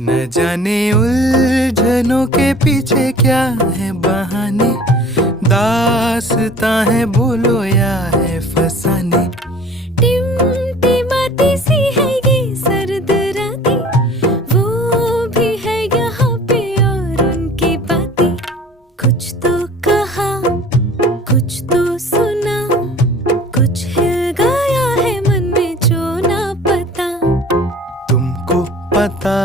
न जाने उलझनों के पीछे क्या है बहाने, दास्तां है बोलो या है फसाने। टिमटिमाती सी है ये सर्द रातें, वो भी है यहाँ पे और उनकी बातें। कुछ तो कहा, कुछ तो सुना, कुछ हिल गया है मन में जो ना पता। तुमको पता